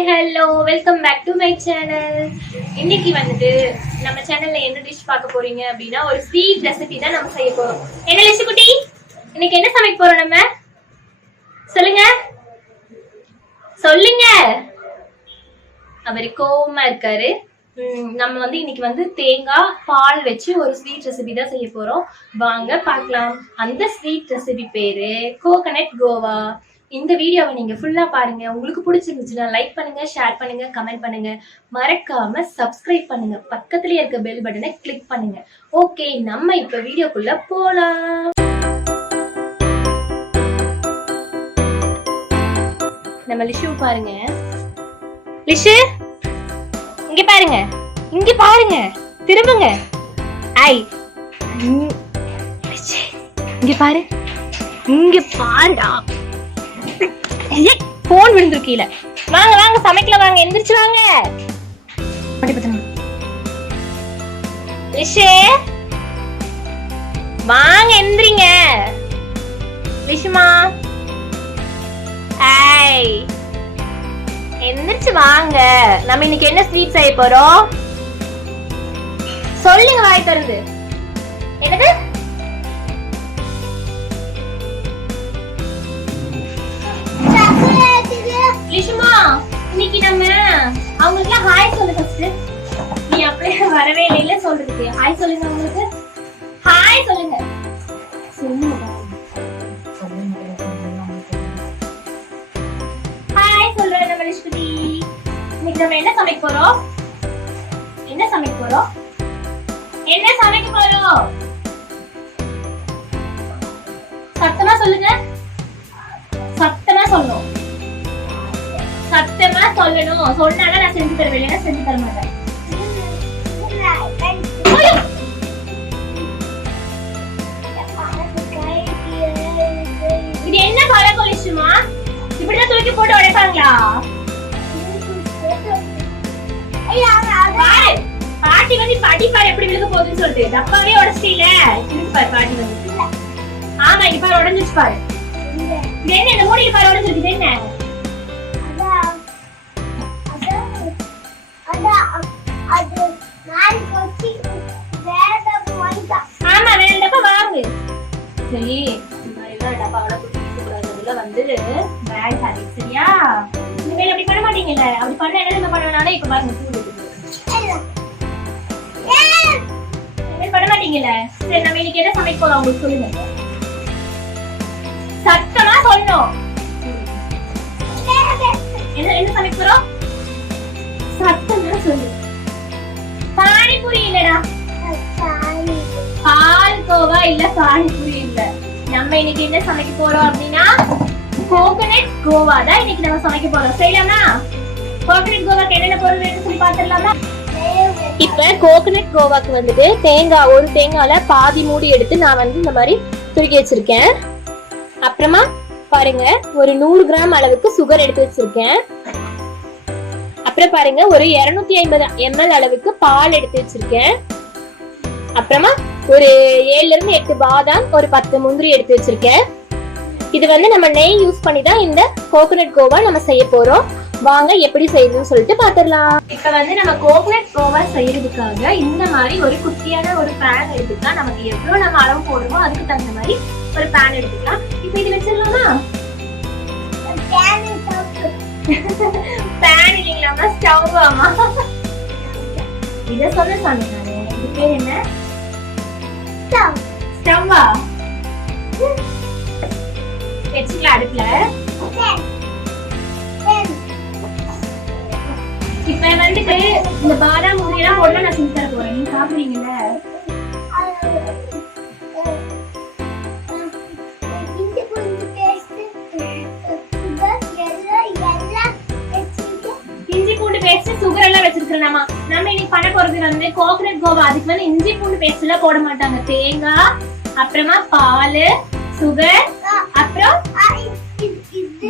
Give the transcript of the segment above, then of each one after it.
Hi hello welcome back to my channel. இன்னைக்கு வந்துட்டு நம்ம சேனல்ல என்ன டிஷ் பார்க்க போறீங்க அப்படின்னா ஒரு ஸ்வீட் ரெசிபி தான் நம்ம செய்ய போறோம். என்ன லிஸ்ட் குட்டி, இன்னைக்கு என்ன சமைக்க போறோம் நம்ம? சொல்லுங்க சொல்லுங்க. அவரு கோவமா இருக்காரு. நம்ம வந்து இன்னைக்கு வந்து தேங்காய் பால் வச்சு ஒரு ஸ்வீட் ரெசிபி தான் செய்ய போறோம். வாங்க பார்க்கலாம். அந்த ஸ்வீட் ரெசிபி பேரு கோகனட் கோவா. இந்த வீடியோவை நீங்க ஃபுல்லா பாருங்க. உங்களுக்கு பிடிச்சிருந்துச்சுன்னா லைக் பண்ணுங்க, ஷேர் பண்ணுங்க, கமெண்ட் பண்ணுங்க, மறக்காம சப்ஸ்கிரைப் பண்ணுங்க, பக்கத்துலயே இருக்க பெல் பட்டனை கிளிக் பண்ணுங்க. ஓகே, நம்ம இப்ப வீடியோக்குள்ள போலாம். நம்ம லிஷு பாருங்க. லிஷு இங்க பாருங்க, இங்க பாருங்க, திரும்புங்க. ஐ இங்க பாரு, இங்க பாருடா. போன் விழுந்துரு கீழே. வாங்க வாங்க சமைக்கலாம், வாங்க எந்திரிச்சு வாங்க. லிஷு வாங்க எந்திரிங்க. லிஷுமா ஐ எந்திரிச்சு வாங்க. நம்ம இன்னைக்கு என்ன ஸ்வீட் செய்ய போறோம் சொல்லுங்க வாய் திறந்து. என்னது? லிஷுமா இன்னைக்கு நம்ம அவங்களுக்கு ஹாய் சொல்லு. ஃபர்ஸ்ட் நீ அப்படியே வரவே இல்லைல சொல்றதுக்கு. ஹாய் சொல்லுங்க, அவங்களுக்கு ஹாய் சொல்லுங்க. ஹாய் சொல்றேன் நம்ம லிஷ்குட்டி. இன்னைக்கு நம்ம என்ன சமைக்க போறோம்? என்ன சமைக்க போறோம்? என்ன சமைக்க போறோம்? சத்தமா சொல்லுங்க. சத்தமா சொல்லணும். சத்தமா சொல்லணும். சொன்னாதான் நான் செஞ்சு தருவேன், இல்லைன்னா செஞ்சு தர மாட்டேன். இது என்ன பழக்கம் லிஷுமா? இப்படிதான் தூக்கி போட்டு உடைப்பாங்களா? பாட்டி வந்து படிப்பாரு எப்படி விழுக போகுதுன்னு சொல்லிட்டு டப்பாவே உடைச்சிட்டீல. பாரு பாட்டி வந்து. ஆமா இங்க பாரு உடைஞ்சிச்சு பாரு. இது என்ன இந்த மூடிக்கு பாரு உடைஞ்சிருக்கு. என்ன ஆமா வேற டப்பா வாங்கு. சரி டப்பாவோட குடிக்கூடாதுல வந்து பேக் ஆகி சரியா? இனிமேல் அப்படி பண்ண மாட்டீங்கல்ல. அப்படி பண்ண என்ன பண்ணனால இப்ப பாருங்க பண்ண மாட்டீங்கல்ல. சரி நம்ம இன்னைக்கு என்ன சமைக்க போறோம் உங்களுக்கு சொல்லுங்க. சத்தமா சொல்லணும். என்ன சமைக்க போறோம்? சத்தமா சொல்லு. பானிபூரி இல்லடா, பால் கோவா இல்ல, பானிபூரி இல்ல. நம்ம இன்னைக்கு என்ன சமைக்க போறோம் அப்படின்னா கோகனட் கோவா தான் இன்னைக்கு நம்ம சமைக்க போறோம். செய்யலாமா? கோகனட் கோவாக்கு என்னென்ன பொருள் வேணும்னு சொல்லி பாத்துடலாமா? இப்ப கோகனட் கோவாக்கு வந்துட்டு தேங்காய், ஒரு தேங்காயில பாதி மூடி எடுத்து நான் வந்து இந்த மாதிரி துருக்கி வச்சிருக்கேன். அப்புறமா பாருங்க ஒரு 100 கிராம் அளவுக்கு சுகர் எடுத்து வச்சிருக்கேன். அப்புறம் பாருங்க ஒரு 250 ml அளவுக்கு பால் எடுத்து வச்சிருக்கேன். அப்புறமா ஒரு 7 இருந்து 8 பாதாம், ஒரு 10 முந்திரி எடுத்து வச்சிருக்கேன். இது வந்து நம்ம நெய் யூஸ் பண்ணி தான் இந்த கோகனட் கோவா நம்ம செய்ய போறோம். வாங்க எப்படி செய்யணும்னு சொல்லிட்டு பாத்துடலாம். இப்ப வந்து நம்ம கோகனட் கோவா செய்யறதுக்காக இந்த மாதிரி ஒரு குட்டியான ஒரு பேன் எடுத்துக்கலாம். நமக்கு எவ்வளவு நம்ம அளவு போடுறோமோ அதுக்கு தகுந்த மாதிரி ஒரு பேன் எடுத்துக்கலாம். இப்ப இது வச்சிடலாமா? Pan இல்லைங்களாமா, stove. ஆமா இத சொன்னேன் நானு. இது பேர் என்ன? ஸ்டவ்வா? வச்சுக்கலாம் அடுப்புல. இப்ப வந்துட்டு இந்த பாதாம் முந்திரி எல்லாம் போட்டு நான் செஞ்சு தர போறேன். நீங்க சாப்பிடுறீங்கல்ல? இஞ்சி பூண்டு பேஸ்ட், சுகர் எல்லாம் வச்சிருக்கிறேன். நம்ம இன்னைக்கு பண்ண போறது வந்து கோகனட் கோவா. அதுக்கு வந்து இஞ்சி பூண்டு பேஸ்ட் எல்லாம் போட மாட்டாங்க. தேங்காய், அப்புறமா பால், சுகர், அப்புறம்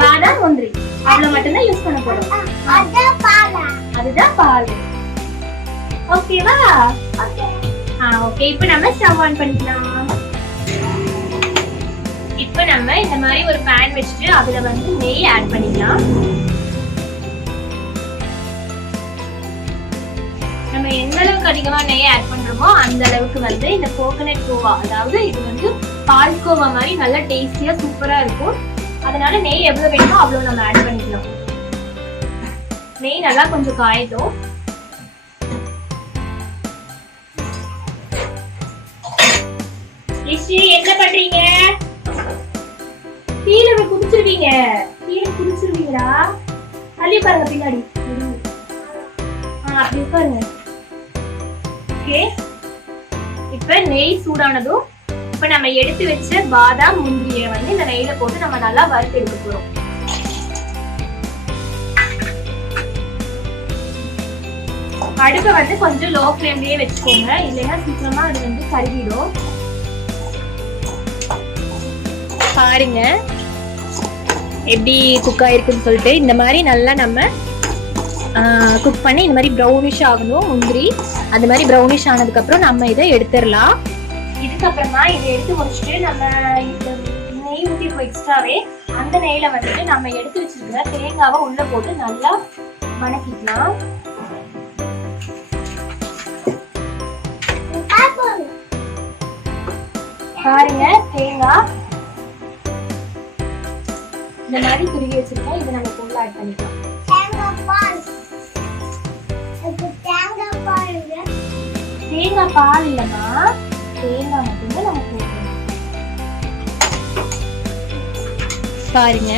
பாதாம் முந்திரி, அவ்வளவு மட்டும் தான் யூஸ் பண்ண போறோம். அதுதான் பால். ஓகேவா? ஓகே. இப்ப நம்ம ஸ்டவ் ஆன் பண்ணிக்கலாம். இப்ப நம்ம இந்த மாதிரி ஒரு பேன் வச்சுட்டு அதுல வந்து நெய் ஆட் பண்ணிக்கலாம். அளவுக்கு அதிகமா நெய் ஆட் பண்றோமோ அந்த அளவுக்கு வந்து இந்த கோகனட் கோவா, அதாவது இது வந்து பால்கோவா மாதிரி நல்லா டேஸ்டியா சூப்பரா இருக்கும். அதனால நெய் எவ்வளவு வேணுமோ அவ்வளவு நம்ம ஆட் பண்ணிக்கலாம். நெய் நல்லா கொஞ்சம் காயட்டும். என்ன பண்றீங்க? கீழே குடிச்சிருவீங்க, கீழே குடிச்சிருவீங்களா? தள்ளி பாருங்க பின்னாடி. அப்படி பாருங்க. ஓகே, இப்ப நெய் சூடானதும் இப்ப நம்ம எடுத்து வச்ச பாதாம் முந்திரிய வந்து இந்த நெய்ல போட்டு நம்ம நல்லா வறுத்து எடுக்க போறோம். அடுப்பை வந்து கொஞ்சம் லோ ஃப்ளேம்லயே வச்சுக்கோங்க, இல்லைன்னா சீக்கிரமா அது வந்து கருகிடும். பாருங்க எப்படி குக் ஆயிருக்குன்னு சொல்லிட்டு. இந்த மாதிரி நல்லா நம்ம குக் பண்ணி இந்த மாதிரி ப்ரௌனிஷ் ஆகணும் முந்திரி. அந்த மாதிரி ப்ரௌனிஷ் ஆனதுக்கு அப்புறம் நம்ம இதை எடுத்துடலாம். இதுக்கப்புறமா இதை எடுத்து முடிச்சுட்டு நம்ம நெய் ஊற்றி இப்போ எக்ஸ்ட்ராவே அந்த நெய்ல வந்துட்டு நம்ம எடுத்து வச்சிருக்கிற தேங்காவை உள்ள போட்டு நல்லா வணக்கிக்கலாம். பாருங்க தேங்காய் இந்த மாதிரி துருவி வச்சிருக்கோம். இதை நம்ம உள்ள ஆட் பண்ணிக்கலாம். தேங்காய் பால் இல்லைன்னா தேங்காய் மட்டும்தான் நம்ம போடுறோம். பாருங்க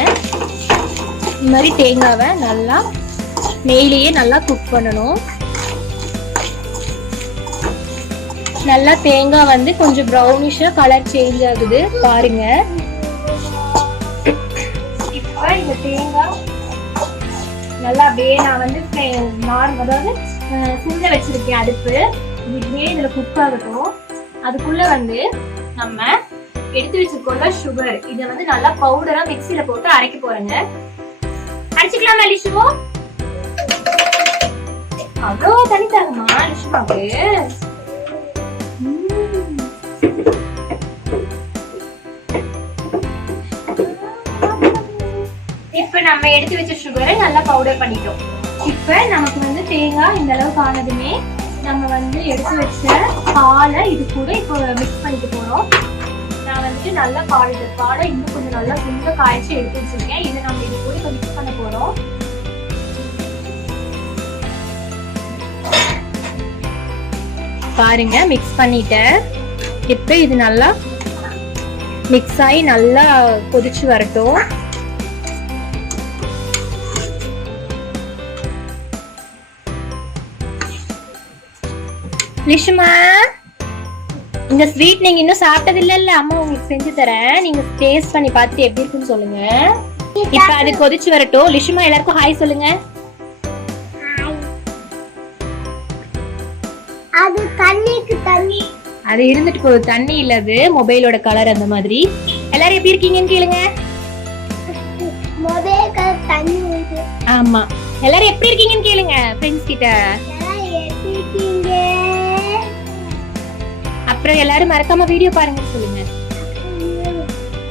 இந்த மாதிரி தேங்காவை நல்லா நெய்லேயே நல்லா குக் பண்ணணும். நல்லா தேங்காய் வந்து கொஞ்சம் ப்ரௌனிஷா கலர் சேஞ்ச் ஆகுது பாருங்க. இப்ப இந்த தேங்காய் நல்லா அப்படியே நான் வந்து அதாவது சிந்த வச்சிருக்கேன் அடுப்பு. இப்படியே இதுல குக் ஆகட்டும். அதுக்குள்ள வந்து நம்ம எடுத்து வச்சிருக்கோம்ல சுகர், இதை வந்து நல்லா பவுடரா மிக்சியில போட்டு அரைக்க போறேங்க. அரைச்சிக்கலாமா லிஷு? அவ்வளோ தனி தரமா லிஷுமாக்கு? இப்ப நம்ம எடுத்து வச்ச சுகரை நல்லா பவுடர் பண்ணிட்டோம். இப்ப நமக்கு வந்து தேங்காய் இந்த அளவுக்கு ஆனதுமே நம்ம வந்து எடுத்து வச்ச பாலை இது கூட இப்போ மிக்ஸ் பண்ணிக்க போறோம். நான் வந்துட்டு நல்லா பாலை இன்னும் கொஞ்சம் நல்லா சுண்ட காய்ச்சி எடுத்து வச்சிருக்கேன். இதை நம்ம இது கூட இப்போ மிக்ஸ் பண்ண போறோம். பாருங்க மிக்ஸ் பண்ணிட்டேன். இப்ப இது நல்லா மிக்ஸ் ஆகி நல்லா கொதிச்சு வரட்டும். லிஷுமா, இந்த ஸ்வீட் நீங்க இன்னும் சாப்பிட்டது இல்ல, அம்மா உங்களுக்கு செஞ்சு தரேன். நீங்க டேஸ்ட் பண்ணி பார்த்துட்டு எப்படி இருக்குன்னு சொல்லுங்க. இப்ப அது கொதிச்சு வரட்டும். லிஷுமா எல்லாருக்கும் ஹாய் சொல்லுங்க. அது தண்ணிக்கு தண்ணி, அது இருந்துட்டு போகுது, தண்ணி இல்ல, அது மொபைலோட கலர் அந்த மாதிரி. எல்லாரும் எப்படி இருக்கீங்கன்னு கேளுங்க. மொபைல் கலர் தண்ணி ஊத்து. ஆமா, எல்லாரும் எப்படி இருக்கீங்கன்னு கேளுங்க ஃப்ரெண்ட்ஸ் கிட்ட. எப்படி இருக்கீங்க? அப்புறம் எல்லாரும் மறக்காம வீடியோ பாருங்க சொல்லுங்க.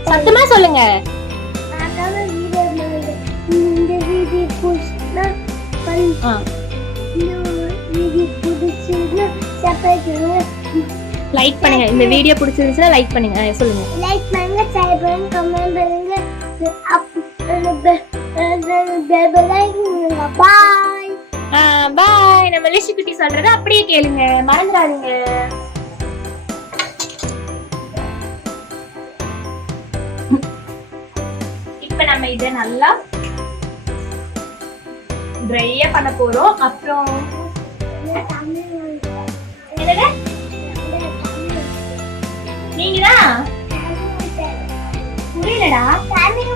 சத்தமா சொல்லுங்க. இந்த வீடியோ பிடிச்சா லைக் பண்ணுங்க. இந்த வீடியோ பிடிச்சிருந்துச்சுன்னா லைக் பண்ணுங்க. சொல்லுங்க. லைக் பண்ணுங்க, ஷேர் பண்ணுங்க, கமெண்ட் பண்ணுங்க. பாய் பாய். நம்ம லிஷு குட்டி சொல்றத அப்படியே கேளுங்க, மறந்துடாதீங்க. இப்ப நம்ம இத நல்லா ட்ரையா பண்ண போறோம். அப்புறம் என்னது நீங்கதான் புரியலடா. தமிழ்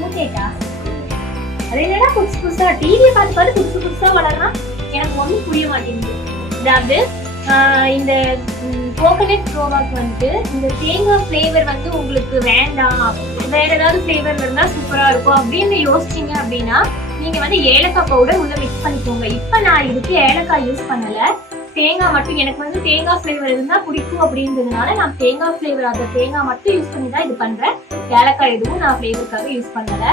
மூட்டேட்டா? அது என்னடா புதுசு புதுசா டிவியை பார்த்து பார்த்து புதுசு புதுசா வளர்றான். எனக்கு ஒன்றும் புரிய மாட்டேங்குது. அதாவது இந்த கோகனட் கோவாக்கு வந்து இந்த தேங்காய் ஃபிளேவர் வந்து உங்களுக்கு வேண்டாம், வேற ஏதாவது ஃபிளேவர் இருந்தா சூப்பரா இருக்கும் அப்படின்னு யோசிச்சீங்க அப்படின்னா நீங்க வந்து ஏலக்காய் பவுடர் உள்ள மிக்ஸ் பண்ணிக்கோங்க. இப்ப நான் இதுக்கு ஏலக்காய் யூஸ் பண்ணல, தேங்காய் மட்டும். எனக்கு வந்து தேங்காய் ஃபிளேவர் இருந்தா பிடிக்கும் அப்படின்றதுனால நான் தேங்காய் ஃபிளேவர், அந்த தேங்காய் மட்டும் யூஸ் பண்ணி தான் இது பண்றேன். ஏலக்காய் எதுவும் நான் ஃபிளேவருக்காக யூஸ் பண்ணல.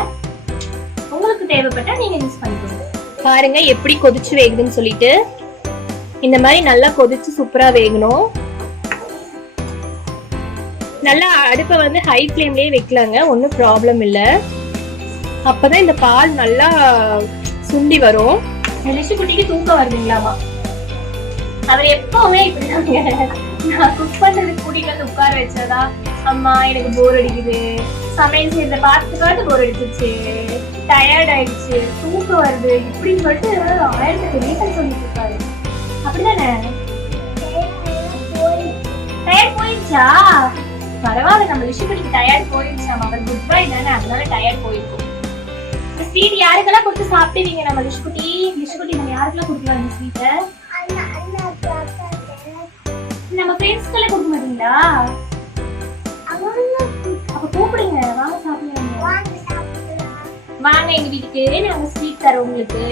உங்களுக்கு தேவைப்பட்டா நீங்க யூஸ் பண்ணிக்கோங்க. பாருங்க எப்படி கொதிச்சு வேகுதுன்னு சொல்லிட்டு. இந்த மாதிரி நல்லா கொதிச்சு சூப்பரா வேகணும். நல்லா அடுப்பை வந்து ஹை ஃப்ளேம்லயே வைக்கலாங்க, ஒன்றும் ப்ராப்ளம் இல்லை. அப்பதான் இந்த பால் நல்லா சுண்டி வரும். லிஷு குட்டிக்கு தூக்கம் வருதுங்களாமா. அவர் எப்பவுமே இப்படிதாங்க, நான் குக் பண்றதுக்கு கூட்டிட்டு வந்து உட்கார வச்சாதா, அம்மா எனக்கு போர் அடிக்குது, சமையல் செய்யறத பார்த்து போர் அடிச்சிருச்சு, டயர்ட் ஆயிடுச்சு, தூக்கம் வருது இப்படின்னு சொல்லிட்டு 1000 ரீசன் சொல்லிட்டு இருக்காரு. அப்படிதானே? டயர்ட் போயிடுச்சா? பரவாயில்ல, நம்ம லிஷுபடிக்கு டயர்ட் போயிடுச்சா? அவர் குட் பை தானே, அதனால டயர்ட் போயிருக்கும். ஸ்வீட் யாருக்கெல்லாம் கொடுத்து சாப்பிடுவீங்க நம்ம லிஷுகுட்டி? லிஷுகுட்டி நம்ம யாருக்கெல்லாம் கொடுக்கலாம் இந்த ஸ்வீட்டை? நம்ம ஃப்ரெண்ட்ஸ்க்கெல்லாம் கொடுக்க மாட்டீங்களா? அப்ப கூப்பிடுங்க, வாங்க சாப்பிடுங்க. வாங்க எங்க வீட்டுக்கு, நாங்க ஸ்வீட் தரோம் உங்களுக்கு.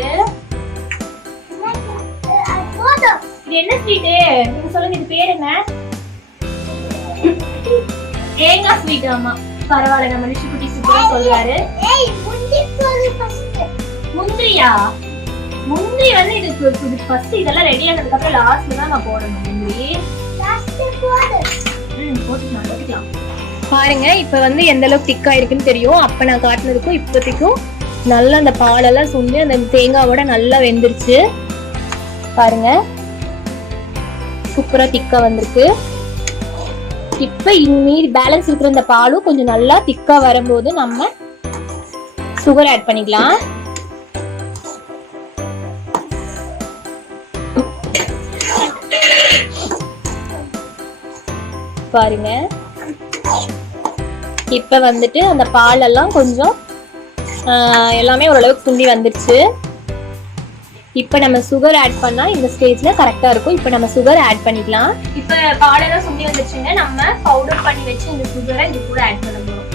இது என்ன ஸ்வீட்டு? நீங்க சொல்லுங்க, இது பேர் என்ன? தேங்காய் ஸ்வீட். ஆமா பரவாயில்ல, நம்ம லிஷுகுட்டி சூப்பரா சொல்றாரு. முந்திரியா? முந்திரி வந்து இது ஃபர்ஸ்ட் இதெல்லாம் ரெடி ஆனதுக்கு அப்புறம் லாஸ்ட்ல தான் நான் போடணும் முந்திரி. போட்டுக்கலாம். பாருங்க இப்ப வந்து எந்த அளவுக்கு திக்கா இருக்குன்னு தெரியும். அப்ப நான் காட்டினதுக்கும் இப்போதைக்கும் நல்லா அந்த பாலெல்லாம் சுண்டி அந்த தேங்காவோட நல்லா வெந்துருச்சு. பாருங்க சூப்பரா திக்கா வந்திருக்கு. இப்ப மீதி பேலன்ஸ் இருக்கிற இந்த பாலும் கொஞ்சம் நல்லா திக்கா வரும்போது நம்ம சுகர் ஆட் பண்ணிக்கலாம். பாருங்க இப்ப வந்துட்டு அந்த பால் எல்லாம் கொஞ்சம் எல்லாமே ஓரளவுக்கு சுண்டி வந்துருச்சு. இப்ப நம்ம சுகர் ஆட் பண்ணா இந்த ஸ்டேஜ்ல கரெக்டா இருக்கும். இப்ப நம்ம சுகர் ஆட் பண்ணிக்கலாம். இப்ப பாலெல்லாம் சுண்டி வந்துருச்சுங்க. நம்ம பவுடர் பண்ணி வச்சு இந்த சுகரை இது கூட ஆட் பண்ண போறோம்.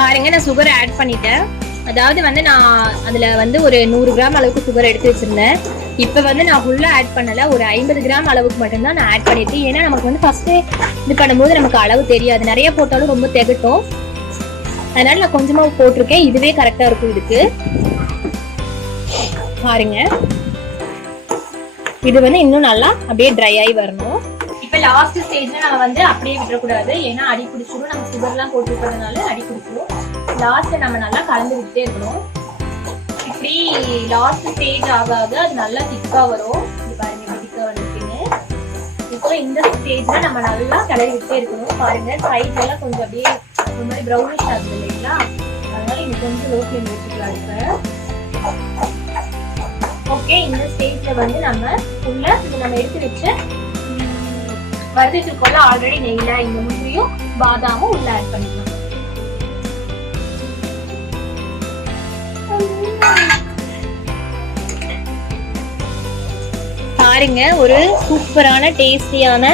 பாருங்க நான் சுகர் ஆட் பண்ணிட்டேன். அதாவது வந்து நான் அதுல வந்து ஒரு 100 கிராம் அளவுக்கு சுகர் எடுத்து வச்சிருந்தேன். இப்ப வந்து நான் ஃபுல்லா ஆட் பண்ணல, ஒரு 50 கிராம் அளவுக்கு மட்டும்தான் நான் ஆட் பண்ணிருக்கேன். ஏன்னா நமக்கு வந்து ஃபர்ஸ்ட் இது பண்ணும்போது நமக்கு அளவு தெரியாது, நிறைய போட்டாலும் ரொம்ப திகட்டும். அதனால நான் கொஞ்சமா போட்டிருக்கேன், இதுவே கரெக்டா இருக்கும் இதுக்கு. பாருங்க இது வந்து இன்னும் நல்லா அப்படியே ட்ரை ஆகி வரணும். இப்ப லாஸ்ட் ஸ்டேஜ்ல நம்ம வந்து அப்படியே விட்டுறக்கூடாது, ஏன்னா அடி பிடிச்சிடும். நம்ம சுகர்லாம் போட்டுக்கிறதுனால அடி பிடிச்சிடும். லாஸ்ட்ல நம்ம நல்லா கலந்து விட்டே இருக்கணும். இப்படி லாஸ்ட் ஸ்டேஜ் ஆகாத அது நல்லா திக்கா வரும். இது பாருங்க இப்படி திக்கா வந்துருக்குன்னு. இப்போ இந்த ஸ்டேஜ்ல நம்ம நல்லா கிளறி விட்டே இருக்கணும். பாருங்க சைட்ல எல்லாம் கொஞ்சம் அப்படியே ஒரு மாதிரி ப்ரௌனிஷ் ஆகுது இல்லைங்களா, அதனால இது கொஞ்சம் லோ ஃப்ளேம் வச்சுக்கலாம். இப்ப ஓகே, இந்த ஸ்டேஜ்ல வந்து நம்ம உள்ள இது நம்ம எடுத்து வச்சு வறுத்துக்கொள்ள ஆல்ரெடி நெய்ல இந்த முந்திரியும் பாதாமும் உள்ள ஆட் பண்ணிக்கலாம். பாருங்க ஒரு சூப்பரான டேஸ்டியான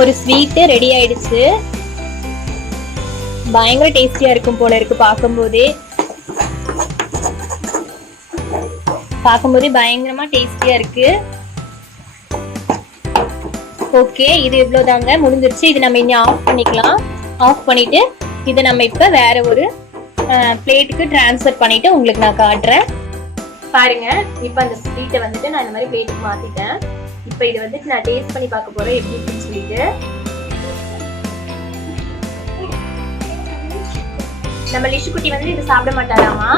ஒரு ஸ்வீட் ரெடி ஆயிடுச்சு. பயங்கர டேஸ்டியா இருக்கும் போல இருக்கு பார்க்கும்போதே பயங்கரமா டேஸ்டியா இருக்கு. ஓகே, இது இவ்வளவுதாங்க, முடிஞ்சிருச்சு. இது நம்ம இனி ஆஃப் பண்ணிக்கலாம். ஆஃப் பண்ணிட்டு இதை நம்ம இப்ப வேற ஒரு பிளேட்டுக்கு டிரான்ஸ்ஃபர் பண்ணிட்டு உங்களுக்கு நான் காட்டுறேன். பாருங்க இப்ப அந்த ஸ்வீட்டை வந்துட்டு நான் இந்த மாதிரி பிளேட்டுக்கு மாத்திட்டேன். இப்ப இதை வந்துட்டு நான் டேஸ்ட் பண்ணி பார்க்க போறேன் எப்படி இருக்குன்னு சொல்லிட்டு. நம்ம லிஷுகுட்டி வந்து இது சாப்பிட மாட்டாராமா.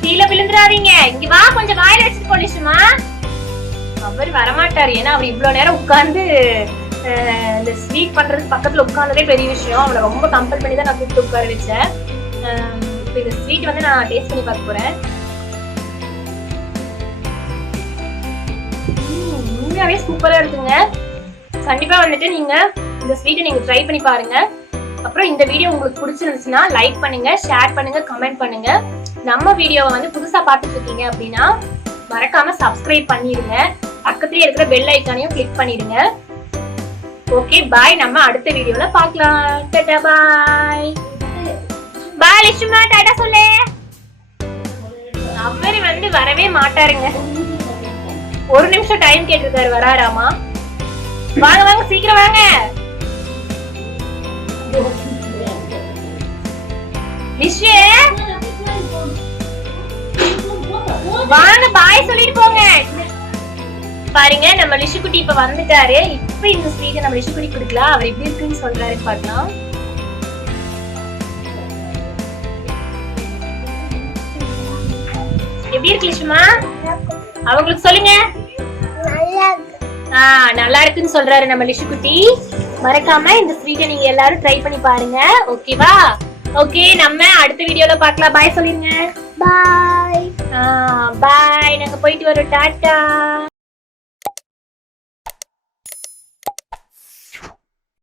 கீழே விழுந்துறாதீங்க, இங்க வா, கொஞ்சம் வாயில வச்சுட்டு போ லிஷுமா. அவர் வரமாட்டாரு, ஏன்னா அவர் இவ்வளவு நேரம் உட்கார்ந்து இந்த ஸ்வீட் பண்றதுக்கு பக்கத்துல உட்கார்ந்ததே பெரிய விஷயம். அவளை ரொம்ப கம்பல் பண்ணி தான் நான் கூப்பிட்டு உட்கார வச்சேன். இப்போ இந்த ஸ்வீட் வந்து நான் டேஸ்ட் பண்ணி பார்க்க போறேன். உண்மையாவே சூப்பரா இருக்குங்க. கண்டிப்பா வந்துட்டு நீங்க இந்த ஸ்வீட்டை நீங்க ட்ரை பண்ணி பாருங்க. அப்புறம் இந்த வீடியோ உங்களுக்கு பிடிச்சிருந்துச்சுன்னா லைக் பண்ணுங்க, ஷேர் பண்ணுங்க, கமெண்ட் பண்ணுங்க. நம்ம வீடியோவை வந்து புதுசா பார்த்துட்டு இருக்கீங்க அப்படின்னா மறக்காம சப்ஸ்கிரைப் பண்ணிடுங்க. பக்கத்துலயே இருக்கிற பெல் ஐக்கானையும் கிளிக் பண்ணிடுங்க. ஓகே பாய், நம்ம அடுத்த வீடியோல பார்க்கலாம். டாடா பாய். பாய் லிஷுமா, டாடா சொல்லு. அவரு வந்து வரவே மாட்டாருங்க, ஒரு நிமிஷம் டைம் கேட்டிருக்காரு, வராராமா. வாங்க வாங்க சீக்கிரம் வாங்க. லிஷு வாங்க பாய் சொல்லிட்டு போங்க. பாருங்க நம்ம லிஷு குட்டி இப்ப வந்துட்டாரு. இப்ப இந்த ஸ்வீட்டை நம்ம லிஷு குட்டி கொடுக்கலாம். அவர் எப்படி இருக்குன்னு சொல்றாருன்னு பார்க்கலாம். எப்படி இருக்கு லிஷுமா? அவங்களுக்கு சொல்லுங்க. நல்லா இருக்குன்னு சொல்றாரு நம்ம லிஷு குட்டி. மறக்காம இந்த ஸ்வீட்டை நீங்க எல்லாரும் ட்ரை பண்ணி பாருங்க. ஓகேவா? ஓகே, நம்ம அடுத்த வீடியோல பார்க்கலாம். பாய் சொல்லிருங்க. பாய். பாய். நாங்க போயிட்டு வரோம். டாடா.